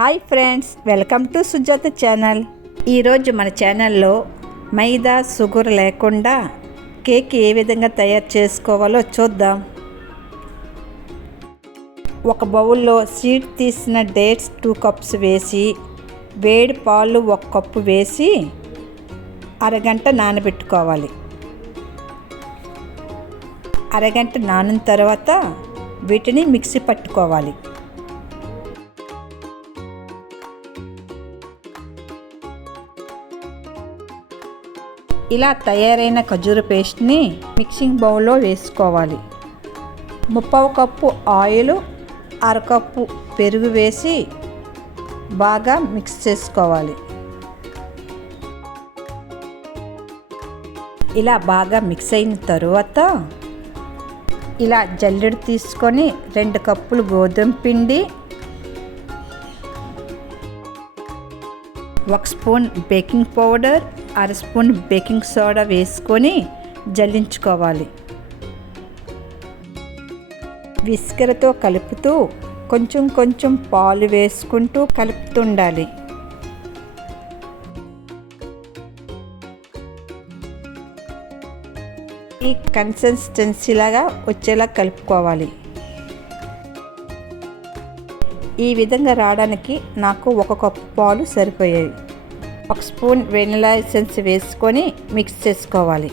Hi friends, welcome to Sujatha channel. ఈరోజు మన ఛానల్లో మైదా షుగర్ లేకుండా కేక్ ఏ విధంగా తయారు చేసుకోవాలో చూద్దాం. ఒక బౌల్లో సీడ్ తీసిన డేట్స్ 2 కప్స్ వేసి, వేడి పాలు 1 కప్పు వేసి అరగంట నానబెట్టుకోవాలి. అరగంట నానిన తర్వాత వీటిని మిక్సీ పట్టుకోవాలి. ఇలా తయారైన ఖర్జూర పేస్ట్ని మిక్సింగ్ బౌల్లో వేసుకోవాలి. 1/2 కప్పు ఆయిల్, 1/2 కప్పు పెరుగు వేసి బాగా మిక్స్ చేసుకోవాలి. ఇలా బాగా మిక్స్ అయిన తరువాత ఇలా జల్లెడ తీసుకొని 2 కప్పులు గోధుమ పిండి, 1 spoon baking powder, 1/2 spoon baking soda వేసుకొని జల్లించుకోవాలి. విస్కర్తో కలుపుతూ కొంచెం కొంచెం పాలు వేసుకుంటూ కలుపుతుండాలి. ఈ కన్సిస్టెన్సీలాగా వచ్చేలా కలుపుకోవాలి. ఈ విధంగా రావడానికి నాకు 1 కప్పు పాలు సరిపోయాయి. 1 స్పూన్ వెనిలా ఎసెన్స్ వేసుకొని మిక్స్ చేసుకోవాలి.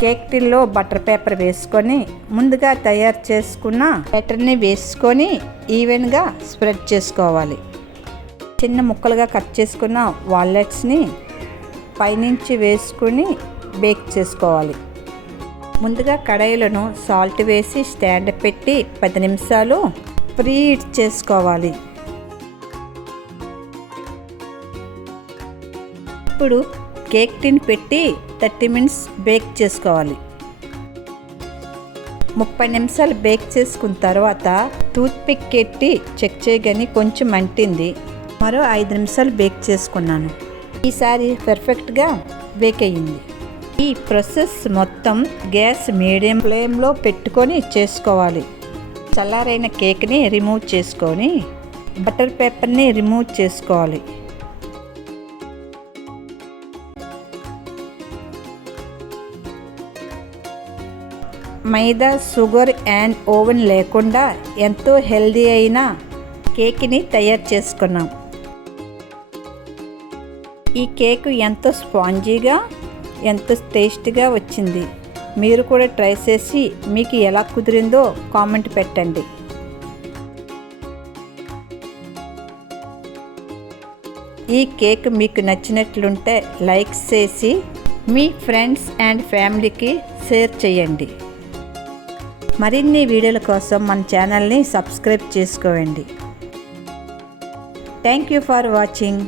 కేక్ టిన్లో బటర్ పేపర్ వేసుకొని ముందుగా తయారు చేసుకున్న బ్యాటర్ని వేసుకొని ఈవెన్గా స్ప్రెడ్ చేసుకోవాలి. చిన్న ముక్కలుగా కట్ చేసుకున్న వాల్నట్స్ని పైనుంచి వేసుకొని బేక్ చేసుకోవాలి. ముందుగా కడాయిలను సాల్ట్ వేసి స్టాండ్ పెట్టి 10 నిమిషాలు ప్రీహీట్ చేసుకోవాలి. ఇప్పుడు కేక్ టిన్ పెట్టి 30 మినిట్స్ బేక్ చేసుకోవాలి. 30 నిమిషాలు బేక్ చేసుకున్న తర్వాత టూత్ పిక్ ఎట్టి చెక్ చేయగానే కొంచెం అంటింది. మరో 5 నిమిషాలు బేక్ చేసుకున్నాను. ఈసారి పర్ఫెక్ట్గా బేక్ అయ్యింది. ఈ ప్రాసెస్ మొత్తం గ్యాస్ మీడియం ఫ్లేమ్లో పెట్టుకొని చేసుకోవాలి. చల్లారైన కేక్ని రిమూవ్ చేసుకొని బటర్ పేపర్ని రిమూవ్ చేసుకోవాలి. మైదా, షుగర్ అండ్ ఓవెన్ లేకుండా ఎంతో హెల్దీ అయిన కేక్ని తయారు చేసుకున్నాం. ఈ కేక్ ఎంతో స్పాంజీగా, ఎంతో టేస్టీగా వచ్చింది. మీరు కూడా ట్రై చేసి మీకు ఎలా కుదిరిందో కామెంట్ పెట్టండి. ఈ కేక్ మీకు నచ్చినట్లుంటే లైక్ చేసి మీ ఫ్రెండ్స్ అండ్ ఫ్యామిలీకి షేర్ చేయండి. మరిన్ని వీడియోల కోసం మన ఛానల్ని సబ్స్క్రైబ్ చేసుకోండి. Thank you for watching.